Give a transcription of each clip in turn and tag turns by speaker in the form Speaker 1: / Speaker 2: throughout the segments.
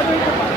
Speaker 1: strawberry.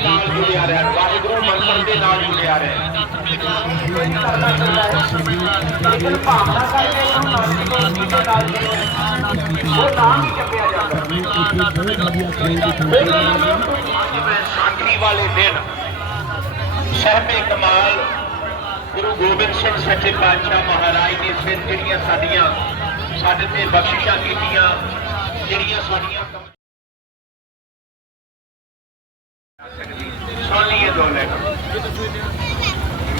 Speaker 1: ਜੁੜਿਆ ਰਿਹਾ ਵਾਹਿਗੁਰੂ ਮੰਤਰ ਦੇ ਨਾਲ ਜੁੜਿਆ ਰਿਹਾ ਲੇਕਿਨ ਭਾਵਨਾ ਕਰਕੇ ਉਹਨੂੰ ਨਾਸਤਿਕ ਦੇ ਨਾਲ ਜੁੜਿਆ। ਉਹ ਨਾਮ ਹੀ ਜਪਿਆ ਜਾਂਦਾ ਅੱਜ ਵਾਲੇ ਦਿਨ ਸਹਿਬੇ ਕਮਾਲ ਗੁਰੂ ਗੋਬਿੰਦ ਸਿੰਘ ਸੱਚੇ ਪਾਤਸ਼ਾਹ ਮਹਾਰਾਜ ਨੇ ਫਿਰ ਜਿਹੜੀਆਂ ਸਾਡੀਆਂ ਸਾਡੇ ਤੇ ਬਖਸ਼ਿਸ਼ਾਂ ਕੀਤੀਆਂ, ਜਿਹੜੀਆਂ ਸਾਡੀਆਂ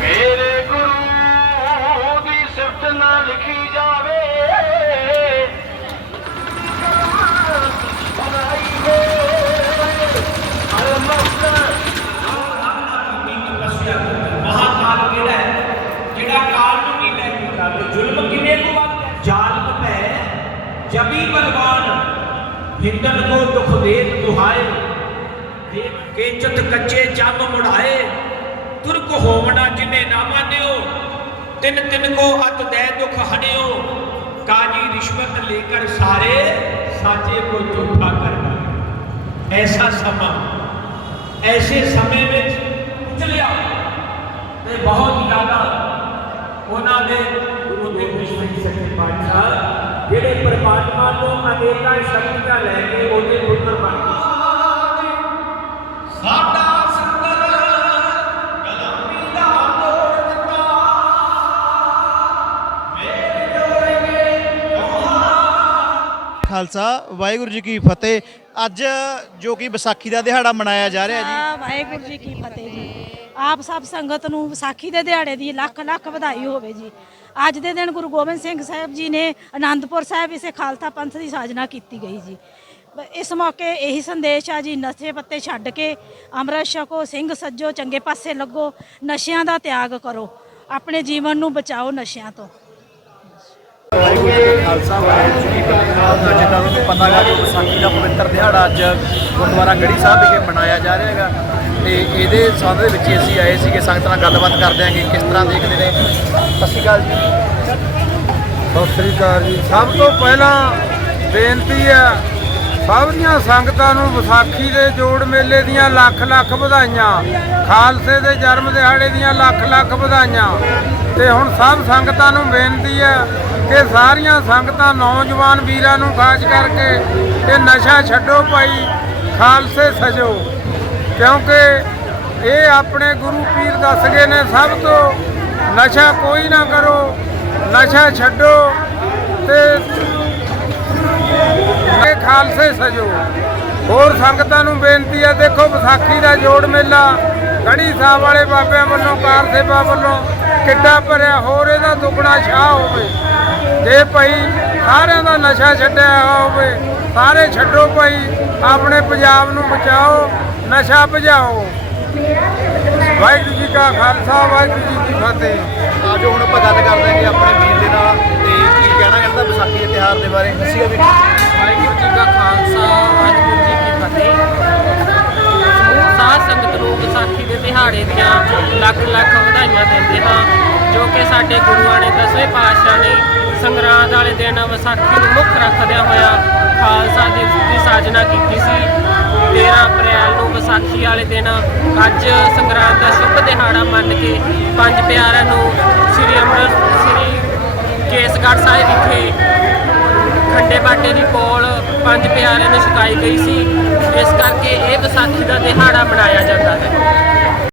Speaker 1: ਮੇਰੇ ਗੁਰੂ ਦੀ ਸਿਫਤ ਨਾ ਲਿਖੀ ਜਾਵੇ
Speaker 2: ਮਹਾਕਾਲ ਕਿਹੜਾ ਹੈ ਜਿਹੜਾ ਕਾਲ ਨੂੰ ਵੀ ਲੈ ਕੇ ਚੱਲੇ ਜ਼ੁਲਮ ਕਿਵੇਂ ਨੂੰ ਵੱਧਦਾ ਜ਼ਾਲਮ ਭੈ ਜਬੀ ਬਲਵਾਨ ਹਿੰਦਨ ਕੋ ਦੁਖ ਦੇਤ ਦੁਹਾਏ ਦੇਖ ਕੇ ਚਤ ਕੱਚੇ ਜੰਮ ਮੁੜਾਏ ਤੁਰਕ ਹੋਵਣਾ ਜਿਨੇ ਨਾ ਮਾਨਿਓ ਤਿੰਨ ਤਿੰਨ ਕੋ ਅਤ ਦੇ ਦੁਖ ਹਣਿਓ ਕਾਜੀ ਰਿਸ਼ਵਤ ਲੇਕਰ ਸਾਰੇ ਸਾਚੇ ਕੋ ਝੂਠਾ ਕਰ ਡਾਲੇ ਐਸਾ ਸਮਾਂ ਐਸੇ ਸਮੇਂ ਵਿੱਚ ਉਜਲਿਆ ਤੇ ਬਹੁਤ ਜ਼ਿਆਦਾ ਉਹਨਾਂ ਦੇ ਗੁਰੂ ਦੇ ਕ੍ਰਿਸ਼ਨ ਜੀ ਸੱਚੇ ਪਾਤਸ਼ਾਹ ਜਿਹੜੇ ਪਰਮਾਤਮਾ ਤੋਂ ਅਨੇਕਾਂ ਸ਼ਕਤੀਆਂ ਲੈ ਕੇ ਉਹਦੇ ਪੁੱਤਰ ਬਣ
Speaker 3: ਖਾਲਸਾ ਵਾਹਿਗੁਰੂ ਜੀ ਕੀ ਫਤਿਹ। ਅੱਜ ਜੋ ਕਿ ਵਿਸਾਖੀ ਦਾ ਦਿਹਾੜਾ ਮਨਾਇਆ ਜਾ ਰਿਹਾ ਜੀ।
Speaker 4: ਵਾਹਿਗੁਰੂ ਜੀ ਕੀ ਫਤਿਹ ਜੀ। ਆਪ ਸਭ ਸੰਗਤ ਨੂੰ ਵਿਸਾਖੀ ਦੇ ਦਿਹਾੜੇ ਦੀ ਲੱਖ ਲੱਖ ਵਧਾਈ ਹੋਵੇ ਜੀ। ਅੱਜ ਦੇ ਦਿਨ ਗੁਰੂ ਗੋਬਿੰਦ ਸਿੰਘ ਸਾਹਿਬ ਜੀ ਨੇ ਆਨੰਦਪੁਰ ਸਾਹਿਬ ਇਸੇ ਖਾਲਸਾ ਪੰਥ ਦੀ ਸਾਜਨਾ ਕੀਤੀ ਗਈ ਜੀ। ਇਸ ਮੌਕੇ ਇਹੀ ਸੰਦੇਸ਼ ਆ ਜੀ ਨਸ਼ੇ ਪੱਤੇ ਛੱਡ ਕੇ ਅੰਮ੍ਰਿਤ ਛਕੋ ਸਿੰਘ ਸੱਜੋ ਚੰਗੇ ਪਾਸੇ ਲੱਗੋ ਨਸ਼ਿਆਂ ਦਾ ਤਿਆਗ ਕਰੋ। ਆਪਣੇ ਜੀਵਨ ਨੂੰ ਬਚਾਓ ਨਸ਼ਿਆਂ ਤੋਂ।
Speaker 3: ਵਾਹਿਗੁਰੂ ਜੀ ਕਾ ਖਾਲਸਾ ਵਾਹਿਗੁਰੂ ਜੀ ਕੀ ਫਤਿਹ। ਅੱਜ ਤੁਹਾਨੂੰ ਪਤਾ ਗਾ ਕਿ ਵਿਸਾਖੀ ਦਾ ਪਵਿੱਤਰ ਦਿਹਾੜਾ ਅੱਜ ਗੁਰਦੁਆਰਾ ਗੜੀ ਸਾਹਿਬ ਵਿਖੇ ਮਨਾਇਆ ਜਾ ਰਿਹਾ ਹੈਗਾ। ਤੇ ਇਹਦੇ ਸੰਬੰਧ ਦੇ ਵਿੱਚ ਹੀ ਅਸੀਂ ਆਏ ਸੀਗੇ ਸੰਗਤ ਨਾਲ ਗੱਲਬਾਤ ਕਰਦੇ ਆਂਗੇ ਕਿਸ ਤਰ੍ਹਾਂ ਦੇਖਦੇ ਨੇ। ਸਤਿ ਸ਼੍ਰੀ ਅਕਾਲ ਜੀ।
Speaker 5: ਸਤਿ ਸ੍ਰੀ ਅਕਾਲ ਜੀ। ਸਭ ਤੋਂ ਪਹਿਲਾਂ ਬੇਨਤੀ ਹੈ ਸਭ ਦੀਆਂ ਸੰਗਤਾਂ ਨੂੰ ਵਿਸਾਖੀ ਦੇ ਜੋੜ ਮੇਲੇ ਦੀਆਂ ਲੱਖ ਲੱਖ ਵਧਾਈਆਂ, ਖਾਲਸੇ ਦੇ ਜਨਮ ਦਿਹਾੜੇ ਦੀਆਂ ਲੱਖ ਲੱਖ ਵਧਾਈਆਂ। ਤੇ ਹੁਣ ਸਭ ਸੰਗਤਾਂ ਨੂੰ ਬੇਨਤੀ ਹੈ ਕਿ ਸਾਰੀਆਂ ਸੰਗਤਾਂ, ਨੌਜਵਾਨ ਵੀਰਾਂ ਨੂੰ ਖਾਸ ਕਰਕੇ ਇਹ ਨਸ਼ਾ ਛੱਡੋ ਭਾਈ, ਖਾਲਸੇ ਸਜੋ। ਕਿਉਂਕਿ ਇਹ ਆਪਣੇ ਗੁਰੂ ਪੀਰ ਦੱਸ ਗਏ ਨੇ, ਸਭ ਤੋਂ ਨਸ਼ਾ ਕੋਈ ਨਾ ਕਰੋ, ਨਸ਼ਾ ਛੱਡੋ ਤੇ ਇਹ ਖਾਲਸੇ ਸਜੋ। ਹੋਰ ਸੰਗਤਾਂ ਨੂੰ ਬੇਨਤੀ ਹੈ ਦੇਖੋ ਵਿਸਾਖੀ ਦਾ ਜੋੜ ਮੇਲਾ, ਗੜੀ ਸਾਹਿਬ ਵਾਲੇ ਬਾਬਿਆਂ ਵੱਲੋਂ, ਕਾਰ ਸੇਵਾ ਵੱਲੋਂ ਕਿੱਡਾ ਭਰਿਆ, ਹੋਰ ਇਹਦਾ ਦੁੱਗਣਾ ਛਾਹ ਹੋਵੇ। ਜੇ ਭਾਈ ਸਾਰਿਆਂ ਦਾ ਨਸ਼ਾ ਛੱਡਿਆ ਹੋਵੇ, ਸਾਰੇ ਛੱਡੋ ਭਾਈ, ਆਪਣੇ ਪੰਜਾਬ ਨੂੰ ਬਚਾਓ, ਨਸ਼ਾ ਭਜਾਓ। ਵਾਹਿਗੁਰੂ ਜੀ ਕਾ ਖਾਲਸਾ, ਵਾਹਿਗੁਰੂ ਜੀ ਕੀ ਫਤਿਹ।
Speaker 3: ਆਜੋ ਹੁਣ ਆਪਾਂ ਗੱਲ ਕਰਦੇ ਆਂਗੇ ਆਪਣੇ ਵੀਰ ਦੇ ਨਾਲ ਵਿਸਾਖੀ ਦੇ ਬਾਰੇ ਦੱਸਿਓ ਵੀ।
Speaker 6: ਵਾਹਿਗੁਰੂ ਜੀ ਕਾ ਖਾਲਸਾ, ਵਾਹਿਗੁਰੂ ਜੀ ਕੀ ਫਤਿਹ। ਸਮੂਹ ਸਾਧ ਸੰਗਤ ਨੂੰ ਵਿਸਾਖੀ ਦੇ ਦਿਹਾੜੇ ਦੀਆਂ ਲੱਖ ਲੱਖ ਵਧਾਈਆਂ ਦਿੰਦੇ ਹਾਂ, ਜੋ ਕਿ ਸਾਡੇ ਗੁਰੂਆਂ ਨੇ ਦਸਵੇਂ ਪਾਤਸ਼ਾਹ ਨੇ ਸੰਗਰਾਂਦ ਵਾਲੇ ਦਿਨ ਵਿਸਾਖੀ ਨੂੰ ਮੁੱਖ ਰੱਖਦਿਆਂ ਹੋਇਆ ਖਾਲਸਾ ਦੀ ਦੀ ਸਾਜਨਾ ਕੀਤੀ ਸੀ। 13 ਅਪ੍ਰੈਲ ਨੂੰ ਵਿਸਾਖੀ ਵਾਲੇ ਦਿਨ ਅੱਜ ਸੰਗਰਾਂਦ ਦਾ ਸ਼ੁਭ ਦਿਹਾੜਾ ਮੰਨ ਕੇ ਪੰਜ ਪਿਆਰਿਆਂ ਨੂੰ ਸ੍ਰੀ ਅੰਮ੍ਰਿਤ ਸ੍ਰੀ ਕੇਸਗੜ੍ਹ ਸਾਹਿਬ ਵਿਖੇ ਖੰਡੇ ਬਾਟੇ ਦੀ ਕੋਲ ਪੰਜ ਪਿਆਰਿਆਂ ਨੂੰ ਛਕਾਈ ਗਈ ਸੀ। ਇਸ ਕਰਕੇ ਇਹ ਵਿਸਾਖੀ ਦਾ ਦਿਹਾੜਾ ਮਨਾਇਆ ਜਾਂਦਾ ਹੈ।